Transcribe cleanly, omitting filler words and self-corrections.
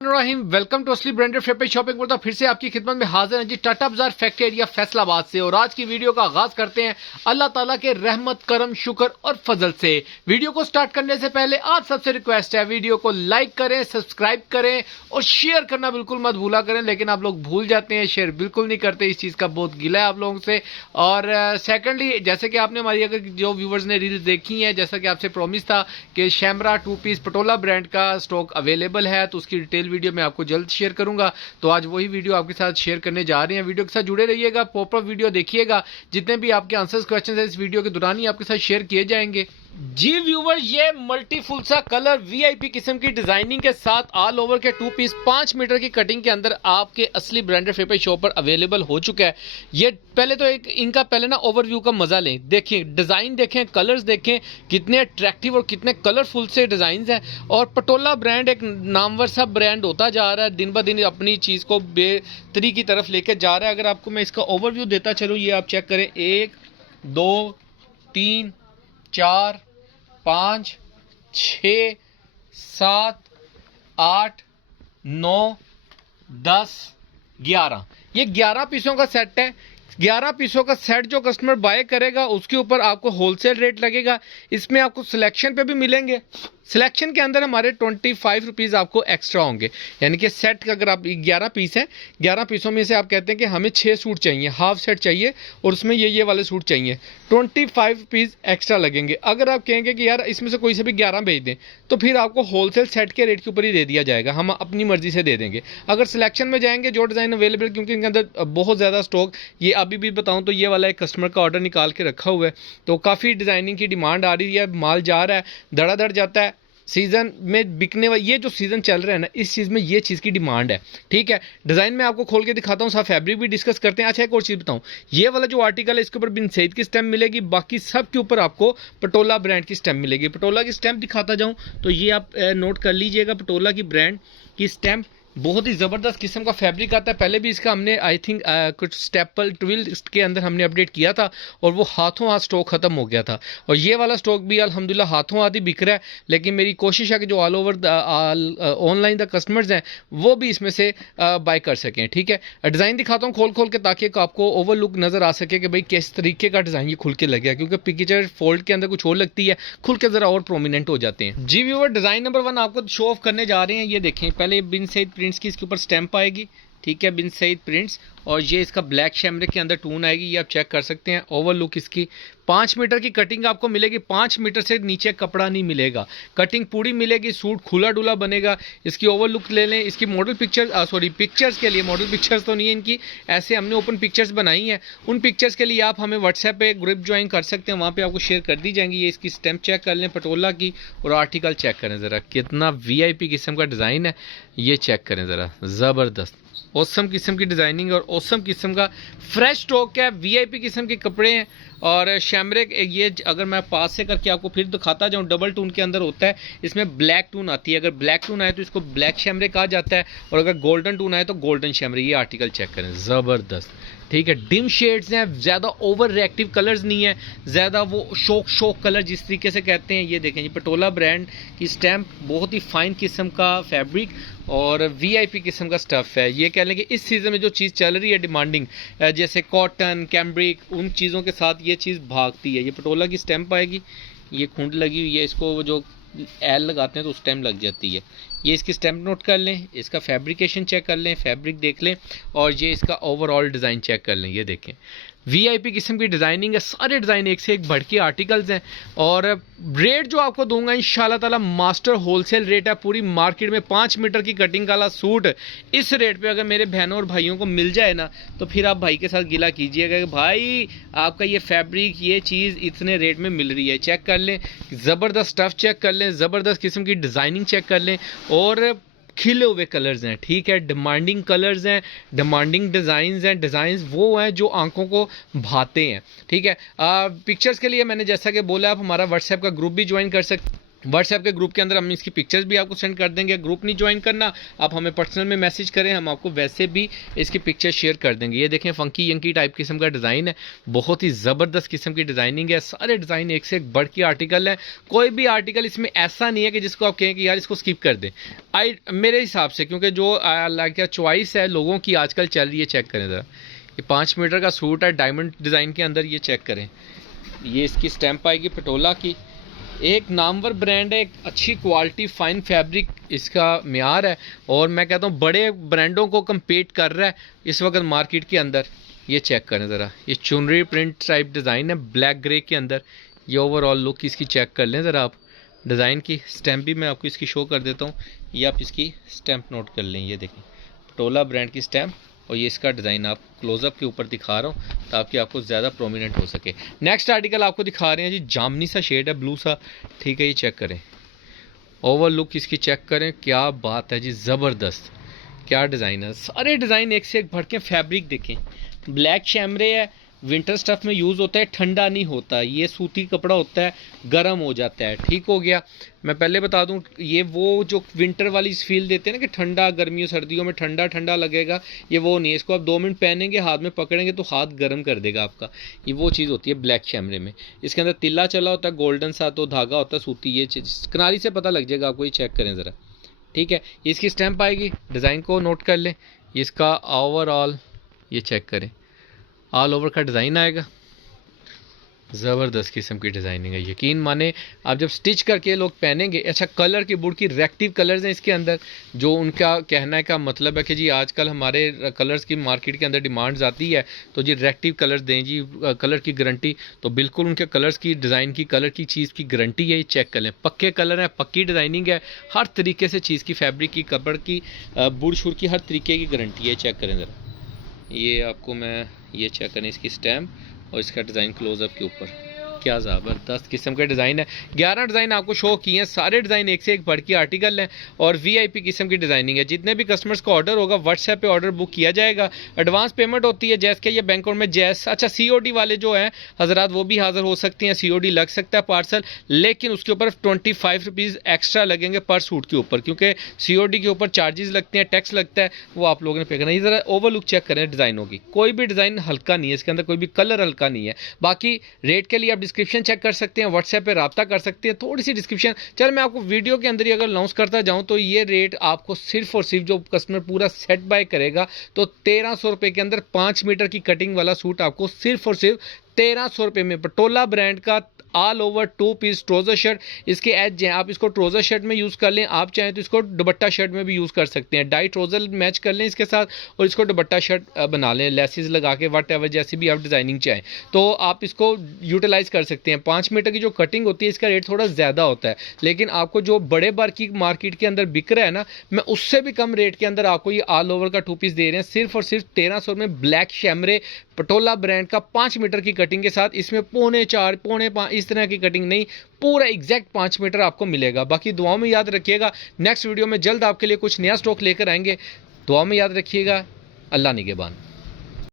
Rahim welcome to असली branded फेपर shopping पर फिर से आपकी खिदमत में हाजिर है जी टाटा बाजार फैक्ट्री एरिया फैसलाबाद से। और आज की वीडियो का आगाज करते हैं अल्लाह ताला के रहमत करम शुक्र और फजल से। वीडियो को स्टार्ट करने से पहले आप सबसे रिक्वेस्ट है वीडियो को लाइक करें, सब्सक्राइब करें और शेयर करना बिल्कुल मत भूला करें। लेकिन आप लोग भूल जाते हैं, शेयर बिल्कुल नहीं करते, इस चीज का बहुत गिला है आप लोगों से। और सेकेंडली जैसे कि आपने हमारी अगर जो व्यूवर्स ने रील्स देखी है, जैसा कि आपसे प्रॉमिस था कि शैमरा 2 पीस पटोला ब्रांड का स्टॉक अवेलेबल है, तो उसकी डिटेल वीडियो मैं आपको जल्द शेयर करूंगा। तो आज वही वीडियो आपके साथ शेयर करने जा रहे हैं। वीडियो के साथ जुड़े रहिएगा, प्रॉपर वीडियो देखिएगा। जितने भी आपके आंसर्स क्वेश्चन है इस वीडियो के दौरान ही आपके साथ शेयर किए जाएंगे। जी व्यूवर, ये मल्टी फुल सा कलर वीआईपी किस्म की डिजाइनिंग के साथ ऑल ओवर के 2 पीस 5 मीटर की कटिंग के अंदर आपके असली ब्रांडेड पेपर शॉप पर अवेलेबल हो चुका है। ये पहले तो एक इनका पहले ना ओवरव्यू का मजा लें, देखिए डिजाइन देखें, कलर्स देखें, कितने अट्रैक्टिव और कितने कलरफुल से डिजाइन हैं। और पटोला ब्रांड एक नामवर सा ब्रांड होता जा रहा है, दिन ब दिन अपनी चीज को बेहतरी की तरफ लेकर जा रहा है। अगर आपको मैं इसका ओवरव्यू देता चलूं, ये आप चेक करें, 1 2 3 4 5 6 7 8 9 10 11, ये 11 पीसों का सेट है। 11 पीसों का सेट जो कस्टमर बाय करेगा उसके ऊपर आपको होलसेल रेट लगेगा। इसमें आपको सिलेक्शन पे भी मिलेंगे। सिलेक्शन के अंदर हमारे 25 रुपीज़ आपको एक्स्ट्रा होंगे। यानी कि सेट का अगर आप 11 पीस हैं, 11 पीसों में से आप कहते हैं कि हमें 6 सूट चाहिए, हाफ सेट चाहिए और उसमें ये वाले सूट चाहिए, 25 पीस एक्स्ट्रा लगेंगे। अगर आप कहेंगे कि यार इसमें से कोई से भी 11 भेज दें, तो फिर आपको होलसेल सेट के रेट के ऊपर ही दे दिया जाएगा, हम अपनी मर्जी से दे देंगे। अगर सिलेक्शन में जाएंगे, जो डिज़ाइन अवेलेबल, क्योंकि इनके अंदर बहुत ज़्यादा स्टॉक, ये अभी भी बताऊँ तो ये वाला एक कस्टमर का ऑर्डर निकाल के रखा हुआ है, तो काफ़ी डिज़ाइनिंग की डिमांड आ रही है, माल जा रहा है, धड़ाधड़ जाता है। सीजन में बिकने वाली, ये जो सीजन चल रहा है ना, इस चीज़ में ये चीज़ की डिमांड है। ठीक है, डिज़ाइन में आपको खोल के दिखाता हूँ, साथ फैब्रिक भी डिस्कस करते हैं। अच्छा, एक और चीज़ बताऊँ, ये वाला जो आर्टिकल है इसके ऊपर बिन सईद की स्टैम्प मिलेगी, बाकी सब के ऊपर आपको पटोला ब्रांड की स्टैम्प मिलेगी। पटोला की स्टैम्प दिखाता जाऊँ तो ये आप नोट कर लीजिएगा, पटोला की ब्रांड की स्टैम्प, बहुत ही ज़बरदस्त किस्म का फैब्रिक आता है। पहले भी इसका हमने आई थिंक कुछ स्टेपल ट्विल के अंदर हमने अपडेट किया था और वो हाथों हाथ स्टॉक ख़त्म हो गया था। और ये वाला स्टॉक भी अल्हम्दुलिल्लाह हाथों हाथ ही बिक रहा है। लेकिन मेरी कोशिश है कि जो all over online the customers हैं वो भी इसमें से बाय कर सकें। ठीक है, डिज़ाइन दिखाता हूँ खोल खोल के, ताकि आपको ओवरलुक नज़र आ सके कि भाई किस तरीके का डिज़ाइन ये खुल के लग गया, क्योंकि पिक्चर फोल्ड के अंदर कुछ और लगती है, खुल के ज़रा और प्रोमिनेंट हो जाते हैं। जी व्यूअर, डिज़ाइन नंबर 1 आपको शो ऑफ करने जा रहे हैं। ये देखें, पहले बिन सईद प्रिंट्स की इसके ऊपर स्टैंप आएगी। ठीक है, बिन सईद प्रिंट्स, और ये इसका ब्लैक शैमरिक के अंदर टून आएगी, ये आप चेक कर सकते हैं। ओवरलुक इसकी 5 मीटर की कटिंग आपको मिलेगी, 5 मीटर से नीचे कपड़ा नहीं मिलेगा, कटिंग पूरी मिलेगी, सूट खुला डुला बनेगा। इसकी ओवरलुक ले लें, इसकी मॉडल पिक्चर पिक्चर्स के लिए, मॉडल पिक्चर्स तो नहीं है इनकी, ऐसे हमने ओपन पिक्चर्स बनाई हैं। उन पिक्चर्स के लिए आप हमें व्हाट्सएप पे ग्रुप ज्वाइन कर सकते हैं, वहाँ पे आपको शेयर कर दी जाएंगी। ये इसकी स्टैम्प चेक कर लें पटोला की, और आर्टिकल चेक करें ज़रा, कितना वीआईपी किस्म का डिज़ाइन है, ये चेक करें ज़रा, ज़बरदस्त औसम किस्म की डिज़ाइनिंग और औसम किस्म का फ्रेश स्टॉक है, वीआईपी किस्म के कपड़े हैं। और शैमरिक, ये अगर मैं पास से करके आपको फिर दिखाता जाऊँ, डबल टून के अंदर होता है, इसमें ब्लैक टून आती है। अगर ब्लैक टून आए तो इसको ब्लैक शैमरिक कहा जाता है, और अगर गोल्डन टून आए तो गोल्डन शैमरिक। ये आर्टिकल चेक करें, ज़बरदस्त। ठीक है, डिम शेड्स हैं, ज़्यादा ओवर रिएक्टिव कलर्स नहीं है, ज़्यादा वो शोक कलर जिस तरीके से कहते हैं। ये देखें, ये पटोला ब्रांड की स्टैम्प, बहुत ही फाइन किस्म का फैब्रिक और वीआईपी किस्म का स्टफ़ है। ये कह लें कि इस सीज़न में जो चीज़ चल रही है डिमांडिंग, जैसे कॉटन, कैम्ब्रिक, उन चीज़ों के साथ ये चीज़ भागती है। ये पटोला की स्टैम्प आएगी, ये खूंट लगी हुई है, इसको जो एल लगाते हैं तो उस टाइम लग जाती है। ये इसकी स्टैम्प नोट कर लें, इसका फैब्रिकेशन चेक कर लें, फैब्रिक देख लें, और ये इसका ओवरऑल डिज़ाइन चेक कर लें। ये देखें, वीआईपी किस्म की डिज़ाइनिंग है, सारे डिज़ाइन एक से एक बढ़ के आर्टिकल्स हैं। और रेट जो आपको दूंगा इंशाल्लाह ताला मास्टर होलसेल रेट है। पूरी मार्केट में 5 मीटर की कटिंग वाला सूट इस रेट पे अगर मेरे बहनों और भाइयों को मिल जाए ना, तो फिर आप भाई के साथ गिला कीजिएगा कि भाई आपका ये फैब्रिक, ये चीज़ इतने रेट में मिल रही है। चेक कर लें, ज़बरदस्त स्टफ़ चेक कर लें, ज़बरदस्त किस्म की डिज़ाइनिंग चेक कर लें, और खिले हुए कलर्स हैं। ठीक है, डिमांडिंग कलर्स हैं, डिमांडिंग डिज़ाइंस हैं। डिज़ाइंस वो हैं जो आंखों को भाते हैं। ठीक है, पिक्चर्स के लिए मैंने जैसा कि बोला, आप हमारा व्हाट्सएप का ग्रुप भी ज्वाइन कर सकते व्हाट्सएप के ग्रुप के अंदर हम इसकी पिक्चर्स भी आपको सेंड कर देंगे। ग्रुप नहीं ज्वाइन करना, आप हमें पर्सनल में मैसेज करें, हम आपको वैसे भी इसकी पिक्चर शेयर कर देंगे। ये देखें फंकी यंकी टाइप किस्म का डिज़ाइन है, बहुत ही ज़बरदस्त किस्म की डिज़ाइनिंग है। सारे डिज़ाइन एक से एक बढ़ के आर्टिकल है, कोई भी आर्टिकल इसमें ऐसा नहीं है कि जिसको आप कहें कि यार इसको स्किप कर दें। मेरे हिसाब से, क्योंकि जो लाइक चॉइस है लोगों की आजकल चल रही है, चेक करें ज़रा। ये 5 मीटर का सूट है डायमंड डिज़ाइन के अंदर, ये चेक करें। ये इसकी स्टैंप आएगी पटोला की, एक नामवर ब्रांड है, एक अच्छी क्वालिटी फाइन फैब्रिक इसका म्यार है, और मैं कहता हूँ बड़े ब्रांडों को कम्पीट कर रहा है इस वक्त मार्केट के अंदर। ये चेक करें ज़रा, ये चुनरी प्रिंट टाइप डिज़ाइन है ब्लैक ग्रे के अंदर। ये ओवरऑल लुक इसकी चेक कर लें ज़रा आप। डिज़ाइन की स्टैम्प भी मैं आपको इसकी शो कर देता हूँ, ये आप इसकी स्टैम्प नोट कर लें। ये देखें पटोला ब्रांड की स्टैम्प, और ये इसका डिज़ाइन आप क्लोजअप के ऊपर दिखा रहा हूँ ताकि आपको ज़्यादा प्रोमिनेंट हो सके। नेक्स्ट आर्टिकल आपको दिखा रहे हैं जी, जामनी सा शेड है, ब्लू सा, ठीक है। ये चेक करें, ओवर लुक इसकी चेक करें, क्या बात है जी, ज़बरदस्त, क्या डिज़ाइन है। सारे डिज़ाइन एक से एक बढ़ के। फैब्रिक देखें, ब्लैक शैमरे है, विंटर स्टफ में यूज़ होता है, ठंडा नहीं होता, ये सूती कपड़ा होता है, गर्म हो जाता है, ठीक हो गया। मैं पहले बता दूं, ये वो जो विंटर वाली फील देते हैं ना कि ठंडा गर्मियों सर्दियों में ठंडा ठंडा लगेगा, ये वो नहीं है। इसको आप 2 मिनट पहनेंगे, हाथ में पकड़ेंगे तो हाथ गर्म कर देगा आपका, ये वो चीज़ होती है ब्लैक शैमरे में। इसके अंदर तिल्ला चला होता है, गोल्डन सा तो धागा होता है सूती, ये चीज़ किनारी से पता लग जाएगा आपको। ये चेक करें ज़रा, ठीक है। इसकी स्टैंप आएगी, डिज़ाइन को नोट कर लें। इसका ओवरऑल ये चेक करें, ऑल ओवर का डिज़ाइन आएगा, ज़बरदस्त किस्म की डिज़ाइनिंग है, यकीन माने आप जब स्टिच करके लोग पहनेंगे। अच्छा, कलर की बुड की रेक्टिव कलर्स हैं इसके अंदर, जो उनका कहने का मतलब है कि जी आजकल हमारे कलर्स की मार्केट के अंदर डिमांड्स आती है, तो जी रेक्टिव कलर्स दें जी, कलर की गारंटी। तो बिल्कुल उनके कलर्स की, डिज़ाइन की, कलर की चीज़ की गारंटी है। ये चेक कर लें, पक्के कलर हैं, पक्की डिज़ाइनिंग है, हर तरीके से चीज़ की, फैब्रिक की, कपड़ की, बुड शुर की, हर तरीके की गारंटी है। चेक करें ज़रा, ये आपको मैं ये चेक करें इसकी स्टैम्प और इसका डिज़ाइन क्लोजअप के ऊपर, क्या ज़बरदस्त किस्म का डिज़ाइन है। 11 डिज़ाइन आपको शो किए हैं, सारे डिज़ाइन एक से एक बढ़ के आर्टिकल हैं और वीआईपी किस्म की डिज़ाइनिंग है। जितने भी कस्टमर्स का ऑर्डर होगा व्हाट्सएप पे ऑर्डर बुक किया जाएगा। एडवांस पेमेंट होती है जैस के, ये बैंक में जैस। अच्छा, सीओडी वाले जो हैं हजरात वो भी हाजिर हो सकते हैं, सीओडी लग सकता है पार्सल, लेकिन उसके ऊपर 25 रुपीज़ एक्स्ट्रा लगेंगे पर सूट के ऊपर, क्योंकि सीओडी के ऊपर चार्जेस लगते हैं, टैक्स लगता है, वो आप लोगों ने पे करना। ये ज़रा ओवरलुक चेक करें डिज़ाइनों की, कोई भी डिज़ाइन हल्का नहीं है इसके अंदर, कोई भी कलर हल्का नहीं है। बाकी रेट के लिए आप डिस्क्रिप्शन चेक कर सकते हैं, व्हाट्सएप पे राब्ता कर सकते हैं। थोड़ी सी डिस्क्रिप्शन, चल मैं आपको वीडियो के अंदर ही अगर अनाउंस करता जाऊं तो ये रेट आपको सिर्फ और सिर्फ जो कस्टमर पूरा सेट बाय करेगा तो 1300 रुपए के अंदर 5 मीटर की कटिंग वाला सूट आपको सिर्फ और सिर्फ 1300 रुपए में, पटोला ब्रांड का all over 2 piece trouser shirt. इसके एज हैं, आप इसको ट्रोजर शर्ट में यूज़ कर लें, आप चाहें तो इसको दुपट्टा शर्ट में भी यूज़ कर सकते हैं। डाई ट्रोजर मैच कर लें इसके साथ और इसको दुपट्टा शर्ट बना लें, लेसिस लगा के, वट एवर जैसी भी आप डिज़ाइनिंग चाहें तो आप इसको यूटिलाइज़ कर सकते हैं। 5 मीटर की जो कटिंग होती है इसका रेट थोड़ा ज़्यादा होता है, लेकिन आपको जो बड़े बार की मार्केट के अंदर बिक रहा है ना, मैं उससे भी कम रेट के अंदर आपको ये ऑल ओवर का 2 पीस दे रहे हैं सिर्फ और सिर्फ 1300 में। ब्लैक शैमरे पटोला ब्रांड का 5 मीटर की कटिंग के साथ, इसमें 4.25 4.5 इस तरह की कटिंग नहीं, पूरा एग्जैक्ट 5 मीटर आपको मिलेगा। बाकी दुआओं में याद रखिएगा, नेक्स्ट वीडियो में जल्द आपके लिए कुछ नया स्टॉक लेकर आएंगे। दुआओं में याद रखिएगा, अल्लाह निगहबान।